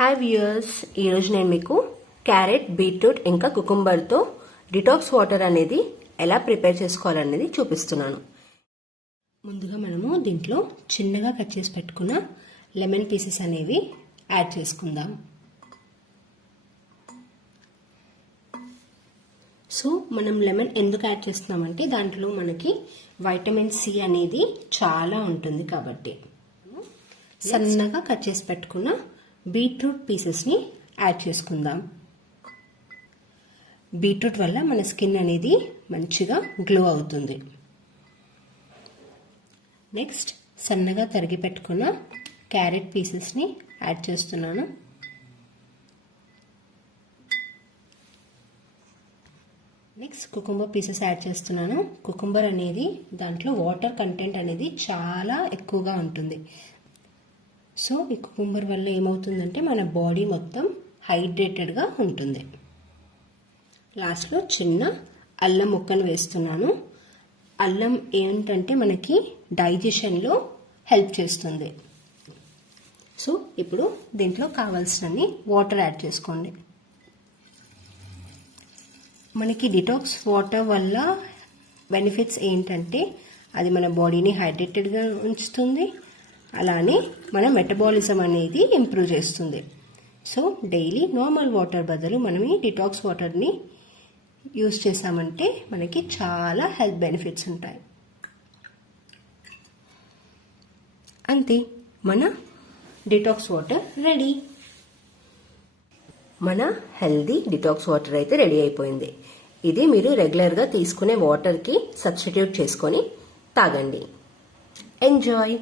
Hi viewers, ఈరోజు నేను మీకు క్యారెట్, బీట్రూట్ ఇంకా కుకుంబర్తో డిటాక్స్ వాటర్ అనేది ఎలా ప్రిపేర్ చేసుకోవాలనేది చూపిస్తున్నాను. ముందుగా మనము దీంట్లో చిన్నగా కట్ చేసి పెట్టుకున్న లెమన్ పీసెస్ అనేవి యాడ్ చేసుకుందాం. సో మనం లెమన్ ఎందుకు యాడ్ చేస్తున్నామంటే దాంట్లో మనకి వైటమిన్ సి అనేది చాలా ఉంటుంది కాబట్టి. సన్నగా కట్ చేసి పెట్టుకున్న బీట్రూట్ పీసెస్ని యాడ్ చేసుకుందాం. బీట్రూట్ వల్ల మన స్కిన్ అనేది మంచిగా గ్లో అవుతుంది. నెక్స్ట్ సన్నగా తరిగి పెట్టుకున్న క్యారెట్ పీసెస్ని యాడ్ చేస్తున్నాను. నెక్స్ట్ కుకుంబర్ పీసెస్ యాడ్ చేస్తున్నాను. కుకుంబర్ అనేది దాంట్లో వాటర్ కంటెంట్ అనేది చాలా ఎక్కువగా ఉంటుంది. సో ఈ కుకుంబర్ వల్ల ఏమవుతుందంటే మన బాడీ మొత్తం హైడ్రేటెడ్గా ఉంటుంది. లాస్ట్లో చిన్న అల్లం ముక్కను వేస్తున్నాను. అల్లం ఏంటంటే మనకి డైజెషన్లో హెల్ప్ చేస్తుంది. సో ఇప్పుడు దీంట్లో కావాల్సినన్ని వాటర్ యాడ్ చేసుకోండి. మనకి డిటాక్స్ వాటర్ వల్ల బెనిఫిట్స్ ఏంటంటే అది మన బాడీని హైడ్రేటెడ్గా ఉంచుతుంది, అలానే మన మెటబాలిజం అనేది ఇంప్రూవ్ చేస్తుంది. సో డైలీ నార్మల్ వాటర్ బదులు మనం ఈ డిటాక్స్ వాటర్ని యూజ్ చేసామంటే మనకి చాలా హెల్త్ బెనిఫిట్స్ ఉంటాయి. అంతే, మన డిటాక్స్ వాటర్ రెడీ. మన హెల్దీ డిటాక్స్ వాటర్ అయితే రెడీ అయిపోయింది. ఇది మీరు రెగ్యులర్గా తీసుకునే వాటర్కి సబ్స్టిట్యూట్ చేసుకొని తాగండి. ఎంజాయ్.